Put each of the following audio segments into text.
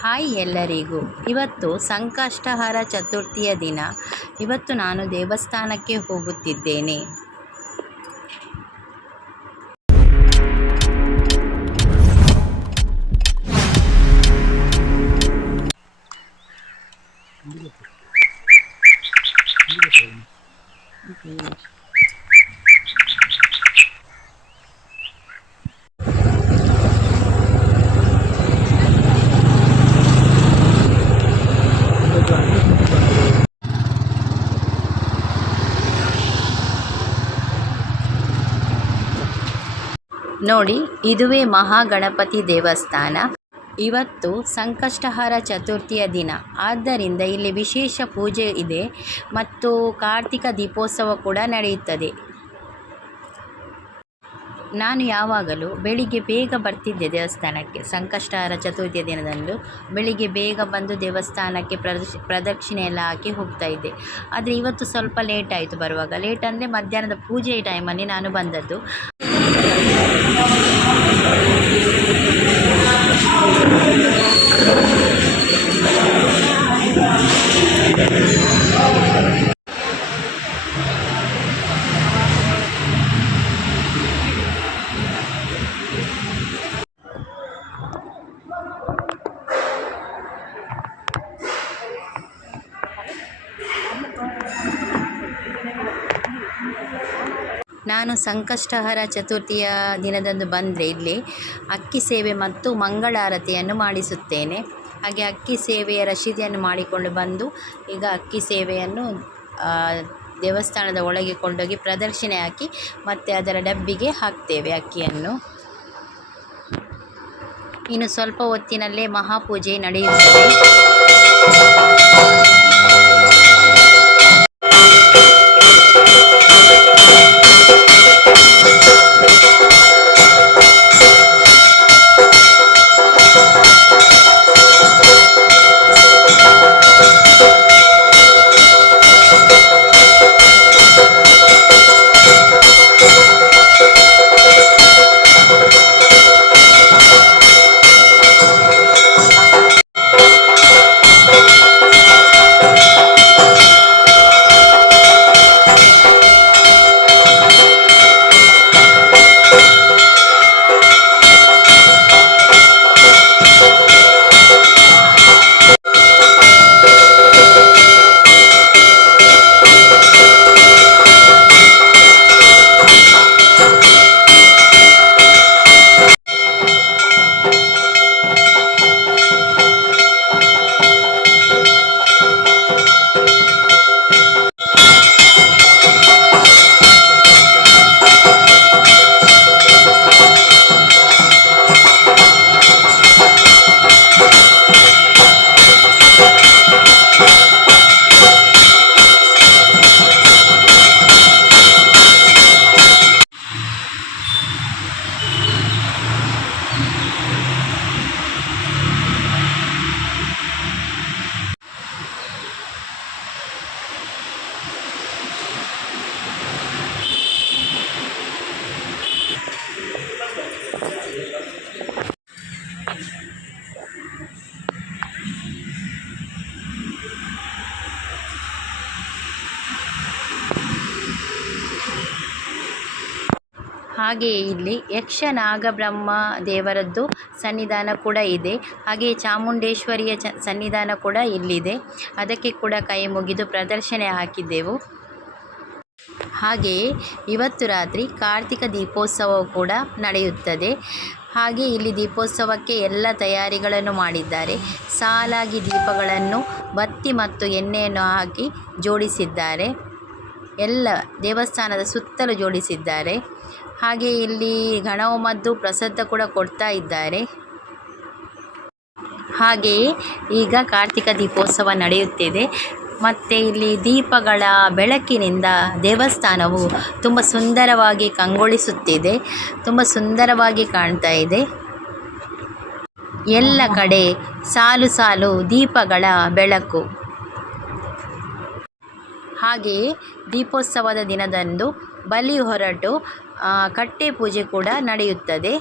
Hi ಎಲ್ಲರಿಗೂ. ಇವತ್ತು ಸಂಕಷ್ಟಹರ ಚತುರ್ಥಿಯ ದಿನ. ಇವತ್ತು ನಾನು ದೇವಸ್ಥಾನಕ್ಕೆ ಹೋಗುತ್ತಿದ್ದೇನೆ. ನೋಡಿ, ಇದುವೇ ಮಹಾಗಣಪತಿ ದೇವಸ್ಥಾನ. ಇವತ್ತು ಸಂಕಷ್ಟಹರ ಚತುರ್ಥಿಯ ದಿನ, ಆದ್ದರಿಂದ ಇಲ್ಲಿ ವಿಶೇಷ ಪೂಜೆ ಇದೆ ಮತ್ತು ಕಾರ್ತಿಕ ದೀಪೋತ್ಸವ ಕೂಡ ನಡೆಯುತ್ತದೆ. ನಾನು ಯಾವಾಗಲೂ ಬೆಳಿಗ್ಗೆ ಬೇಗ ಬರ್ತಿದ್ದೆ ದೇವಸ್ಥಾನಕ್ಕೆ. ಸಂಕಷ್ಟಹರ ಚತುರ್ಥಿಯ ದಿನದಂದು ಬೆಳಿಗ್ಗೆ ಬೇಗ ಬಂದು ದೇವಸ್ಥಾನಕ್ಕೆ ಪ್ರದಕ್ಷಿಣೆ ಎಲ್ಲ ಹಾಕಿ ಹೋಗ್ತಾ ಇದ್ದೆ. ಆದರೆ ಇವತ್ತು ಸ್ವಲ್ಪ ಲೇಟ್ ಆಯಿತು ಬರುವಾಗ. ಲೇಟ್ ಅಂದರೆ ಮಧ್ಯಾಹ್ನದ ಪೂಜೆಯ ಟೈಮಲ್ಲಿ ನಾನು ಬಂದದ್ದು. ನಾನು ಸಂಕಷ್ಟಹರ ಚತುರ್ಥಿಯ ದಿನದಂದು ಬಂದರೆ ಇಲ್ಲಿ ಅಕ್ಕಿ ಸೇವೆ ಮತ್ತು ಮಂಗಳಾರತಿಯನ್ನು ಮಾಡಿಸುತ್ತೇನೆ. ಹಾಗೆ ಅಕ್ಕಿ ಸೇವೆಯ ರಶೀದಿಯನ್ನು ಮಾಡಿಕೊಂಡು ಬಂದು ಈಗ ಅಕ್ಕಿ ಸೇವೆಯನ್ನು ದೇವಸ್ಥಾನದ ಒಳಗೆ ಕೊಂಡೋಗಿ ಪ್ರದಕ್ಷಿಣೆ ಹಾಕಿ ಮತ್ತು ಅದರ ಡಬ್ಬಿಗೆ ಹಾಕ್ತೇವೆ ಅಕ್ಕಿಯನ್ನು. ಇನ್ನು ಸ್ವಲ್ಪ ಹೊತ್ತಿನಲ್ಲೇ ಮಹಾಪೂಜೆ ನಡೆಯುತ್ತದೆ. ಹಾಗೆಯೇ ಇಲ್ಲಿ ಯಕ್ಷ ನಾಗಬ್ರಹ್ಮ ದೇವರದ್ದು ಸನ್ನಿಧಾನ ಕೂಡ ಇದೆ. ಹಾಗೆಯೇ ಚಾಮುಂಡೇಶ್ವರಿಯ ಸನ್ನಿಧಾನ ಕೂಡ ಇಲ್ಲಿದೆ. ಅದಕ್ಕೆ ಕೂಡ ಕೈ ಮುಗಿದು ಪ್ರದಕ್ಷಿಣೆ ಹಾಕಿದ್ದೆವು. ಹಾಗೆಯೇ ಇವತ್ತು ರಾತ್ರಿ ಕಾರ್ತಿಕ ದೀಪೋತ್ಸವವು ಕೂಡ ನಡೆಯುತ್ತದೆ. ಹಾಗೆ ಇಲ್ಲಿ ದೀಪೋತ್ಸವಕ್ಕೆ ಎಲ್ಲ ತಯಾರಿಗಳನ್ನು ಮಾಡಿದ್ದಾರೆ. ಸಾಲಾಗಿ ದೀಪಗಳನ್ನು ಬತ್ತಿ ಮತ್ತು ಎಣ್ಣೆಯನ್ನು ಹಾಕಿ ಜೋಡಿಸಿದ್ದಾರೆ. ಎಲ್ಲ ದೇವಸ್ಥಾನದ ಸುತ್ತಲೂ ಜೋಡಿಸಿದ್ದಾರೆ. ಹಾಗೆ ಇಲ್ಲಿ ಗಣಹೋಮದ್ದು ಪ್ರಸಾದ ಕೂಡ ಕೊಡ್ತಾ ಇದ್ದಾರೆ. ಹಾಗೆಯೇ ಈಗ ಕಾರ್ತಿಕ ದೀಪೋತ್ಸವ ನಡೆಯುತ್ತಿದೆ ಮತ್ತು ಇಲ್ಲಿ ದೀಪಗಳ ಬೆಳಕಿನಿಂದ ದೇವಸ್ಥಾನವು ತುಂಬ ಸುಂದರವಾಗಿ ಕಂಗೊಳಿಸುತ್ತಿದೆ. ತುಂಬ ಸುಂದರವಾಗಿ ಕಾಣ್ತಾ ಇದೆ. ಎಲ್ಲ ಕಡೆ ಸಾಲು ಸಾಲು ದೀಪಗಳ ಬೆಳಕು. ಹಾಗೆಯೇ ದೀಪೋತ್ಸವದ ದಿನದಂದು ಬಲಿ ಹೊರಟು ಕಟ್ಟೆ ಪೂಜೆ ಕೂಡ ನಡೆಯುತ್ತದೆ.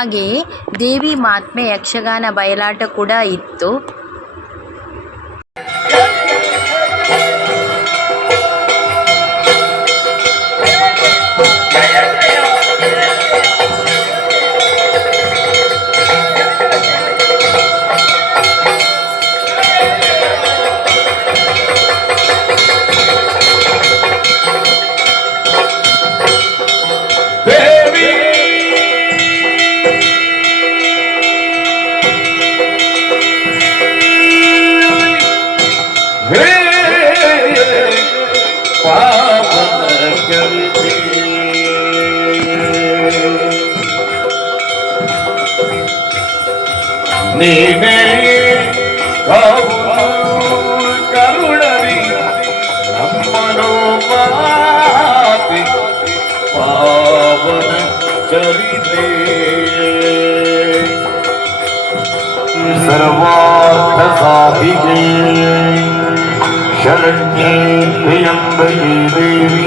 ಹಾಗೆಯೇ ದೇವಿ ಮಹಾತ್ಮೆ ಯಕ್ಷಗಾನ ಬಯಲಾಟ ಕೂಡ ಇತ್ತು. ನೀನೇ ಕರುಣವಿ ನಮ್ಮನು ಮಾತಿ ಪಾವನ ಚರಿತೆ ಸರ್ವಾರ್ಥ ಸಾಧಿಕೆ ಶರಣ್ಯೇ ತ್ರ್ಯಂಬಕೆ ದೇವಿ